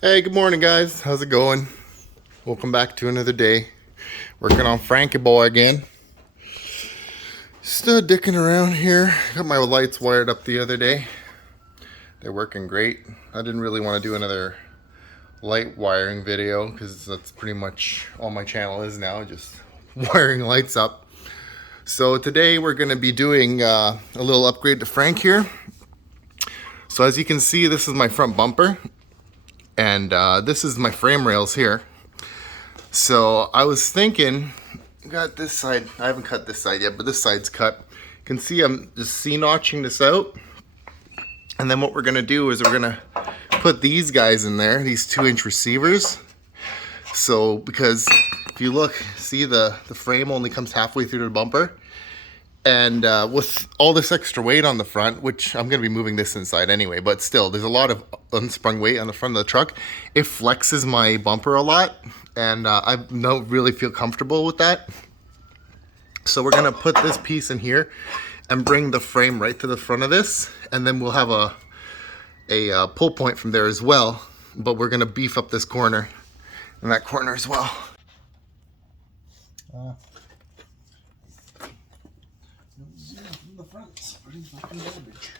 Hey, good morning, guys. How's it going? Welcome back to another day. Working on Frankie Boy again. Still dicking around here. Got my lights wired up the other day. They're working great. I didn't really want to do another light wiring video because that's pretty much all my channel is now, just wiring lights up. So today we're going to be doing a little upgrade to Frank here. So as you can see, this is my front bumper. And this is my frame rails here. So I was thinking, got this side, I haven't cut this side yet, but this side's cut. You can see I'm just C-notching this out. And then what we're gonna do is we're gonna put these guys in there, these 2-inch receivers. So, because if you look, see the frame only comes halfway through the bumper. And with all this extra weight on the front, which I'm going to be moving this inside anyway, but still, there's a lot of unsprung weight on the front of the truck. It flexes my bumper a lot, and I don't really feel comfortable with that. So we're going to put this piece in here and bring the frame right to the front of this, and then we'll have a pull point from there as well, but we're going to beef up this corner and that corner as well. The front, pretty fucking garbage.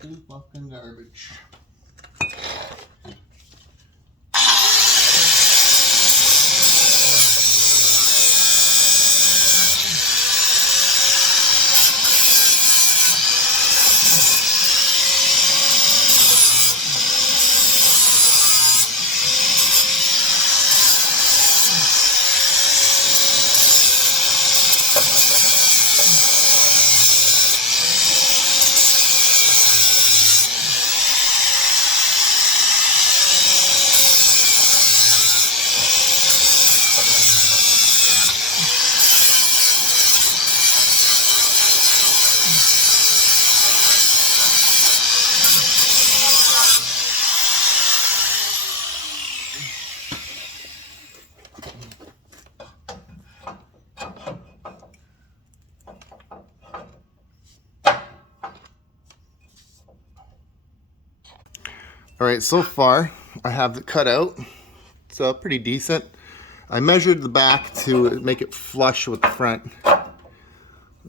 Pretty fucking garbage. All right, so far I have it cut out. It's pretty decent. I measured the back to make it flush with the front.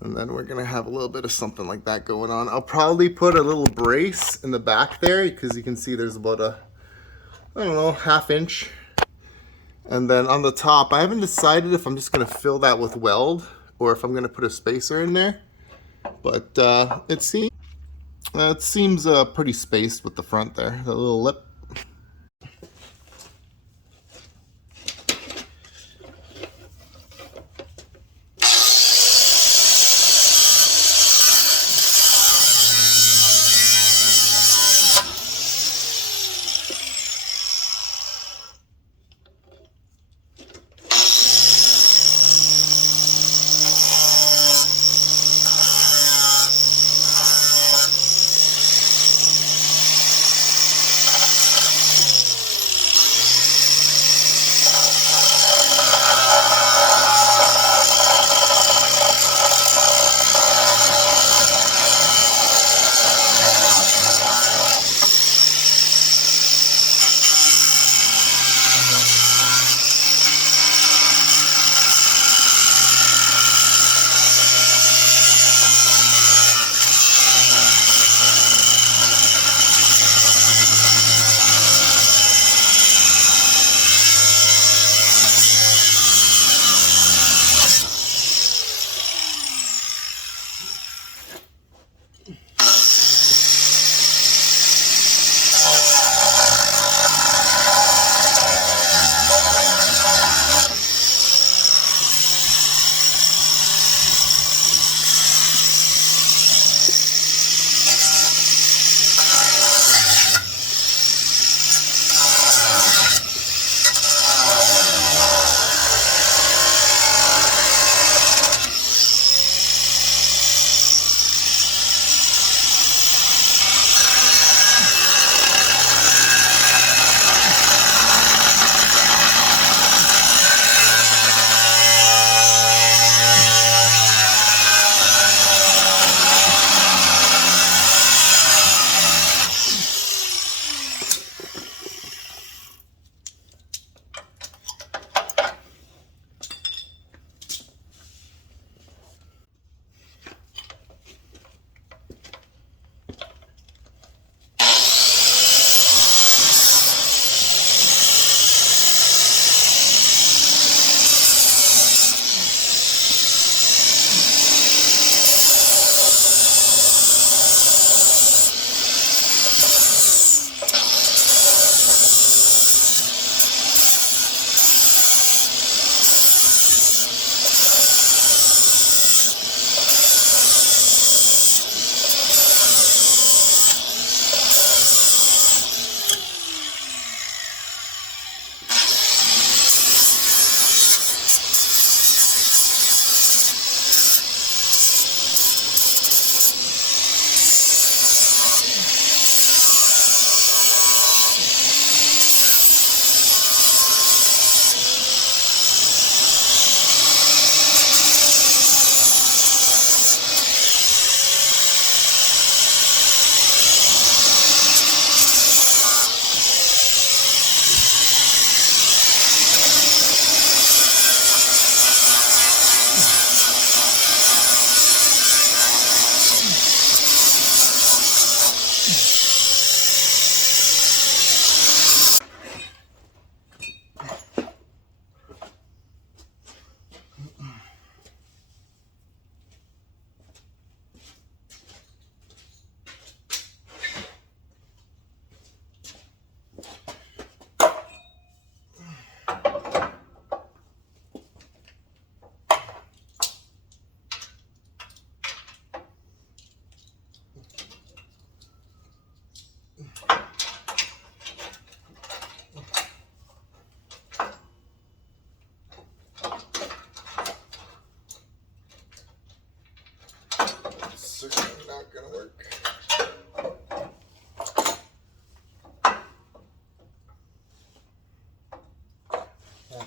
And then we're gonna have a little bit of something like that going on. I'll probably put a little brace in the back there because you can see there's about a, I don't know, 1/2 inch. And then on the top, I haven't decided if I'm just gonna fill that with weld or if I'm gonna put a spacer in there. But it seems pretty spaced with the front there, the little lip.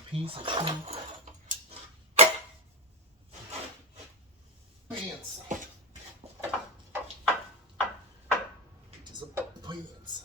piece of pants. Disappointments.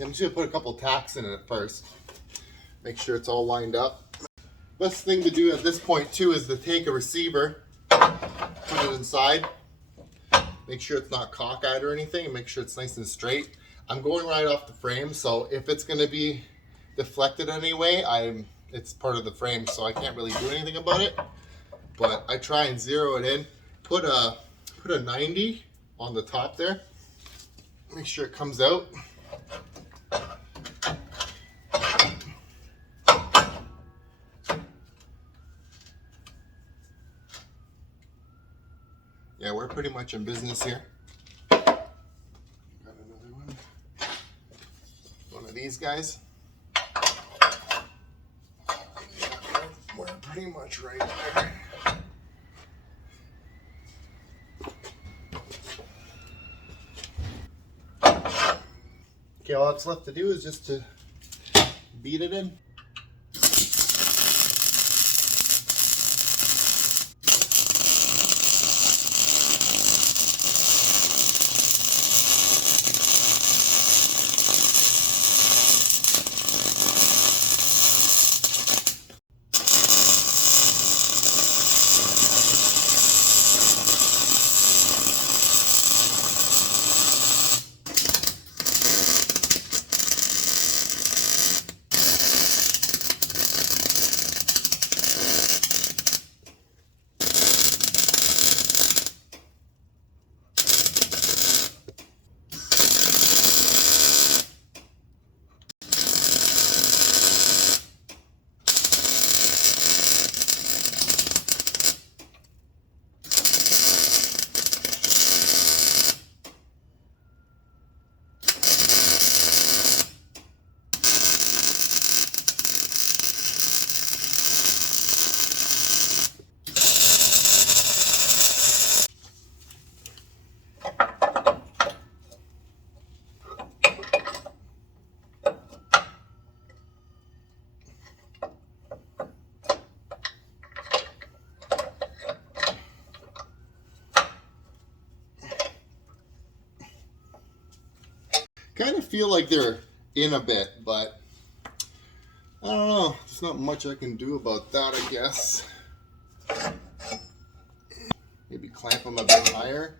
I'm just gonna put a couple tacks in it first. Make sure it's all lined up. Best thing to do at this point too is to take a receiver, put it inside, make sure it's not cockeyed or anything, and make sure it's nice and straight. I'm going right off the frame, so if it's gonna be deflected anyway, it's part of the frame, so I can't really do anything about it. But I try and zero it in. Put a 90 on the top there. Make sure it comes out. Yeah, we're pretty much in business here. Got another one. One of these guys. We're pretty much right there. Okay, all that's left to do is just to beat it in. Kind of feel like they're in a bit, but I don't know. There's not much I can do about that, I guess. Maybe clamp them a bit higher.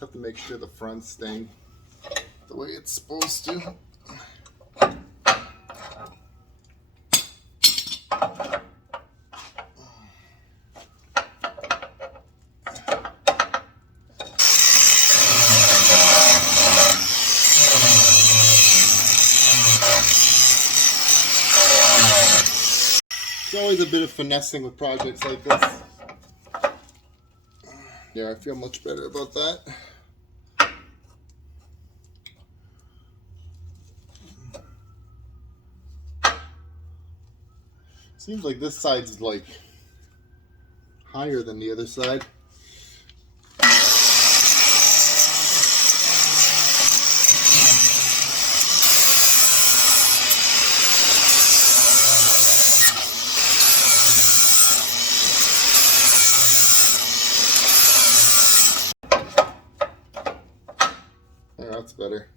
Have to make sure the front's staying the way it's supposed to. There's always a bit of finessing with projects like this. Yeah, I feel much better about that. Seems like this side's like higher than the other side. Yeah, that's better.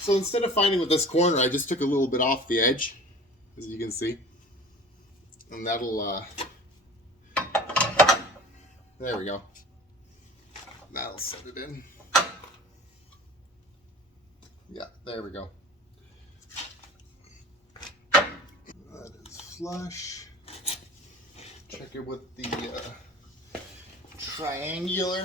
So instead of finding with this corner, I just took a little bit off the edge, as you can see. And that'll, there we go. That'll set it in. Yeah, there we go. That is flush. Check it with the triangular.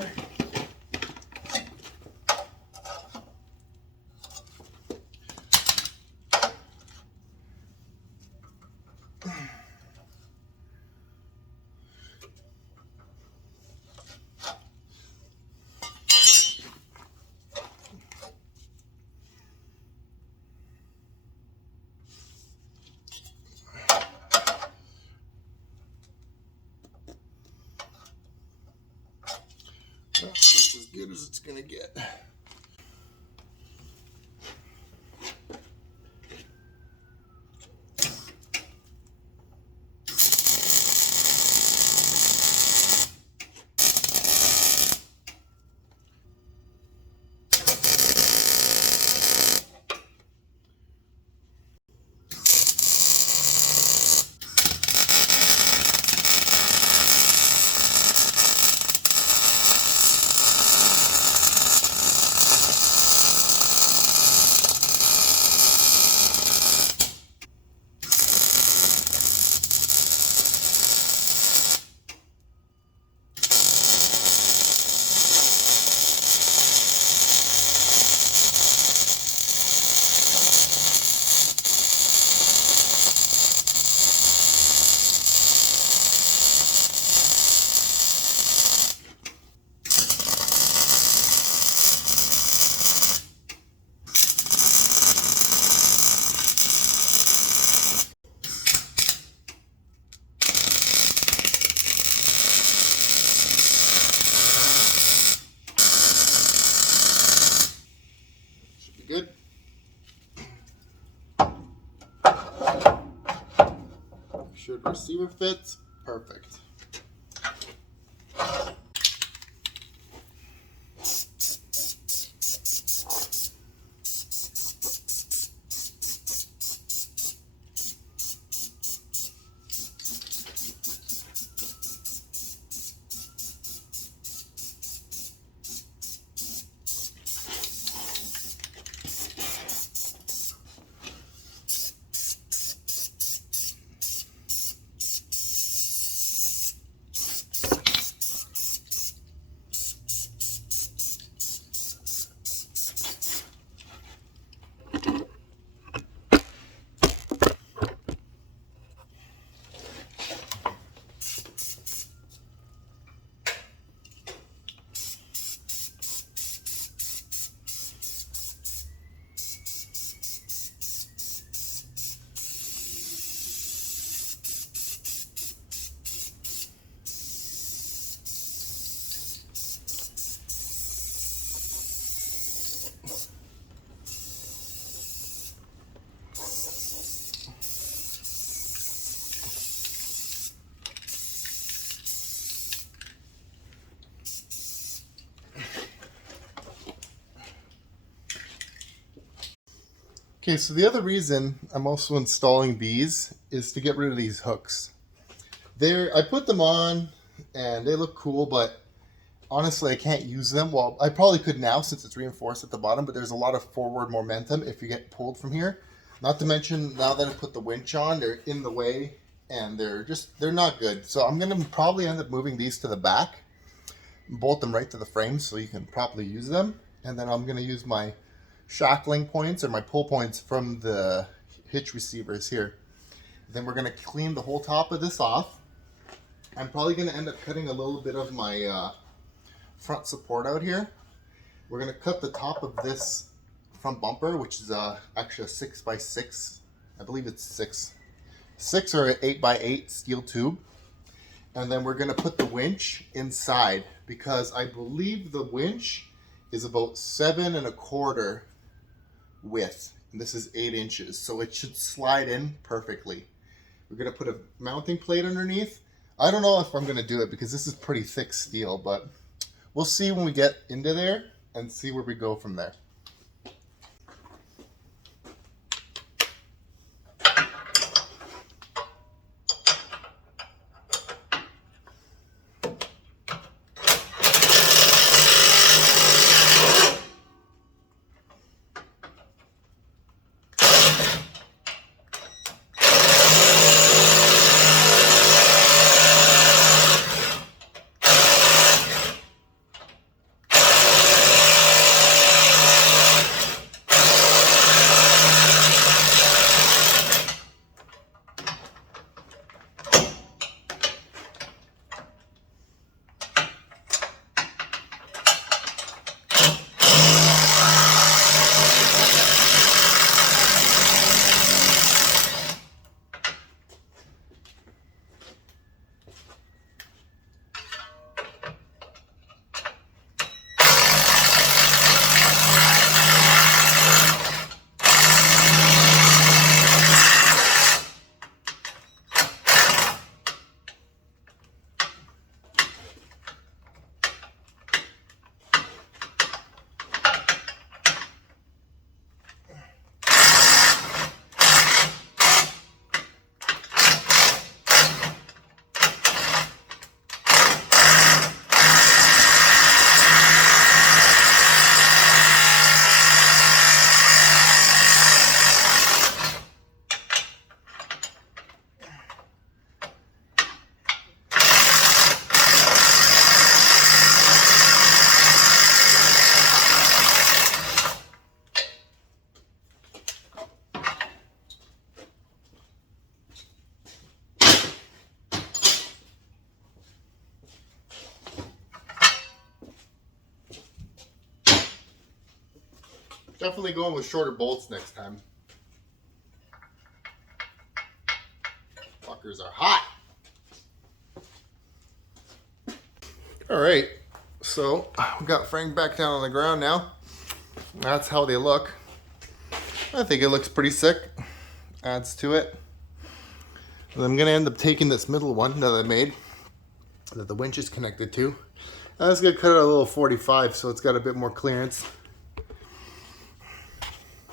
That's as good as it's gonna get. Good. Should receiver fits. Perfect. Okay, so the other reason I'm also installing these is to get rid of these hooks. I put them on and they look cool, but honestly I can't use them. Well, I probably could now since it's reinforced at the bottom, but there's a lot of forward momentum if you get pulled from here. Not to mention, now that I put the winch on, they're in the way and they're not good. So I'm gonna probably end up moving these to the back, bolt them right to the frame so you can properly use them. And then I'm gonna use my shackling points or my pull points from the hitch receivers here. Then we're gonna clean the whole top of this off. I'm probably gonna end up cutting a little bit of my front support out here. We're gonna cut the top of this front bumper, which is actually a 6x6. I believe it's 6 or an 8x8 steel tube. And then we're gonna put the winch inside because I believe the winch is about 7 1/4 width. And this is 8 inches, so it should slide in perfectly. We're gonna put a mounting plate underneath. I don't know if I'm gonna do it because this is pretty thick steel, but we'll see when we get into there and see where we go from there. Definitely going with shorter bolts next time. Fuckers are hot. All right, so we got Frank back down on the ground now. That's how they look. I think it looks pretty sick. Adds to it. And I'm gonna end up taking this middle one that I made, that the winch is connected to. I was gonna cut it a little 45 so it's got a bit more clearance.